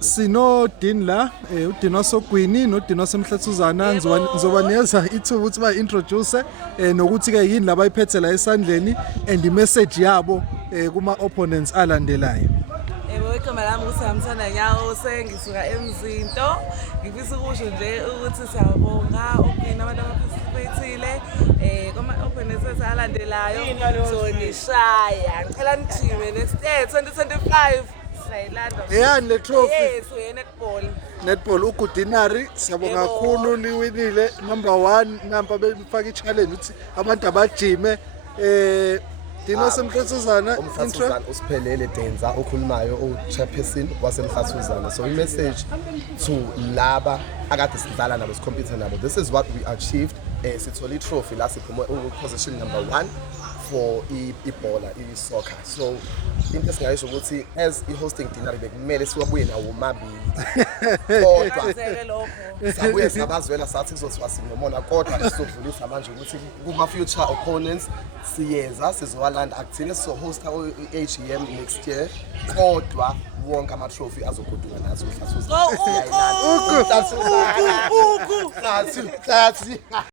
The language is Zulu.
Sino Dean la, uDean waSogwini noDean waseMhlathuzana ngizobanikeza ithuba ukuthi ba-introduce nokuthi ke yini labayiphethe la esandleni and imessage yabo kuma opponents alandelayo. Igama lami uSamthana Nyawo ngisuka eMzinto. Ngifisa ukusho nje ukuthi siyabonga ukina abantu abaparticipatile kuma opponents alandelayo sonishaya. Ngicela nijime next year 2025 sayilanda. Yani le trophy. Yes, netball. Netball uGudinari siyabonga kakhulu liwinile number 1 number befaka i-challenge ukuthi abantu abajime Dino waseMhlathuzana uMhlathuzana usiphelele Denza okhulumayo uchairperson waseMhlathuzana. So i-message to laba akade sidlala nabo sicompete nabo, this is what we achieved. Sithole i-trophy la siphuma position number 1 for ibhola i-soccer. So into esingayisho ukuthi as i-hosting dinner bekumele siwabuye nawo omabili kodwa sabuye sabazwela sathi kuzothiwa sinomona kodwa sizodlulisa manje ukuthi kuma-future opponents siyeza sizowalanda akuthini sizohosta i-AGM next year kodwa wonke ama-trophy azogoduka nazo uMhlathuzana.